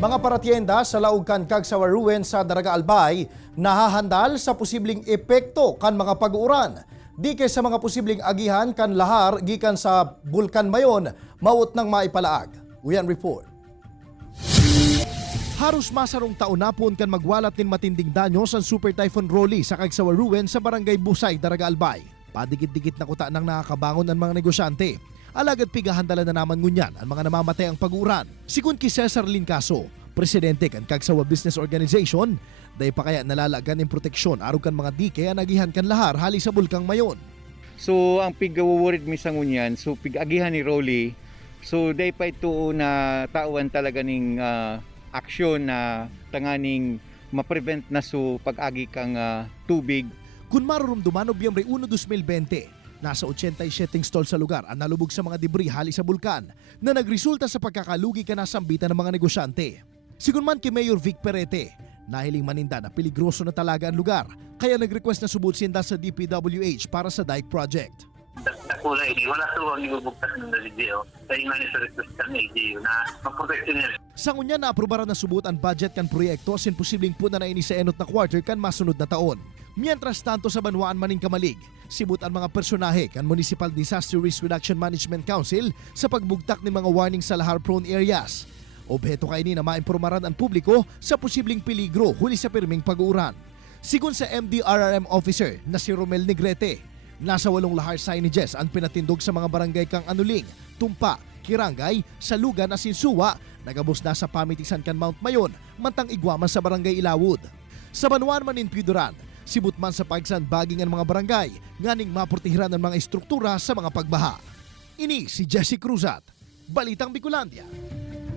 Mga paratienda sa Laugkan kag sa Waruwen sa Daraga Albay nahahandal sa posibleng epekto kan mga pag-uuran. Di kay sa mga posibleng agihan kan lahar gikan sa Bulkan Mayon maut nang maipalaag. Uyan report. Haros masarong taon na pon kan magwalat nin matinding danyo sa Super Typhoon Rolly sa kag sa Waruwen sa Barangay Busay, Daraga Albay. Padigit-digit na kuta nang nakakabangon ang mga negosyante. Alagad pigahandala na naman ngunyan ang mga namamatay ang pag-uuran. Sigun ki Cesar Lincaso, presidente kan Kagsawa Business Organization, day pa kaya nalalagan ng proteksyon arog kan mga dike ang agihan kan lahar hali sa Bulkang Mayon. So ang pigawurid mi sa ngunyan, so pigagihan ni Rolly, so day pa ito na tauan talaga ning aksyon na tanganing ma-prevent na so pag-agi kang tubig. Kung marurumduman Nobyembre 1, 2020, nasa 87 stall sa lugar ang nalubog sa mga debris hali sa bulkan na nagresulta sa pagkakalugi ka nasambitan ng mga negosyante. Sigun man kay Mayor Vic Perete, nahiling maninda na peligroso na talaga ang lugar kaya nag-request na subutsin sa DPWH para sa dike project. Kulay, wala sa huwag ibubugtas ng LGO. Kaya nga sa request ng LGO na maproteksyon niya. Sa ngunya na aprobaran na subut ang budget kan proyekto sin posibleng po na naini sa enot na quarter kan masunod na taon. Mientras tanto sa Banwaan Maning Kamalig, sibut ang mga personahe kan Municipal Disaster Risk Reduction Management Council sa pagbugtak ng mga warning sa lahar-prone areas. Obheto kay ni na maimpormaran ang publiko sa posibleng peligro huli sa pirming pag-uuran. Sigun sa MDRRM officer na si Romel Negrete, nasa 8 lahar signages ang pinatindog sa mga barangay kang Anuling, Tumpa, Kirangay, Salugan at Sinsuwa, nagabos na sa pamitisan kan Mount Mayon, mantang igwaman sa barangay Ilawod. Sa Banwaan Manin Piduran, sibut man sa pagsandbaging ang mga barangay, nganing maprotehiran ang mga estruktura sa mga pagbaha. Ini si Jesse Cruzat, Balitang Bicolandia.